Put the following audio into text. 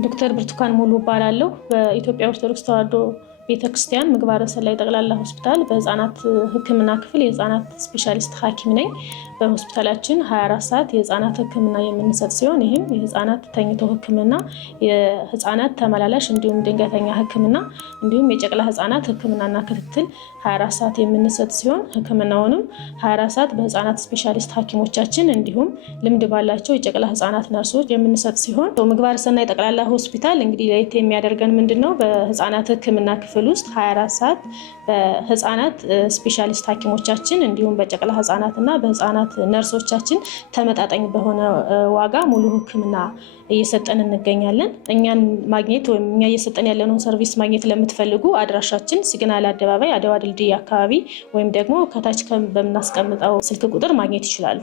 ዶክተር ብርቱካን ሙሉ እባላለሁ። በኢትዮጵያ ኦርቶዶክስ ተዋሕዶ ቤተክርስቲያን ምግባረ ሰናይ ጠቅላላ ሆስፒታል በህፃናት ህክምና ክፍል የህፃናት ስፔሻሊስት ሐኪም ነኝ። በሆስፒታላችን 24 ሰዓት የህፃናት ህክምና የምንሰጥ ሲሆን ይህም የህፃናት ተኝቶ ህክምና፣ የህፃናት ተመላላሽ እንዲሁም ድንገተኛ ህክምና እንዲሁም የጨቅላ ህፃናት ህክምናና ክትትል 24 ሰዓት የምንሰጥ ሲሆን ህክምናውንም 24 ሰዓት በህፃናት ስፔሻሊስት ሐኪሞቻችን እንዲሁም ልምድ ባላቸው የጨቅላ ህፃናት ነርሶች የምንሰጥ ሲሆን ምግባረ ሰናይ ጠቅላላ ሆስፒታል እንግዲህ ለየት የሚያደርገን ምንድነው? በህፃናት ህክምና ክፍል ውስጥ 24 ሰዓት በህፃናት ስፔሻሊስት ሐኪሞቻችን እንዲሁም በጨቅላ ህፃናትና በህፃናት ነርሶቻችን ተመጣጣኝ በሆነ ዋጋ ሙሉ ህክምና እየሰጠን እንገኛለን። እኛን ማግኘት ወይም እኛ እየሰጠን ያለነውን ሰርቪስ ማግኘት ለምትፈልጉ አድራሻችን ሲግናል አደባባይ አድዋ ድልድይ አካባቢ ወይም ደግሞ ከታች በምናስቀምጠው ስልክ ቁጥር ማግኘት ይችላሉ።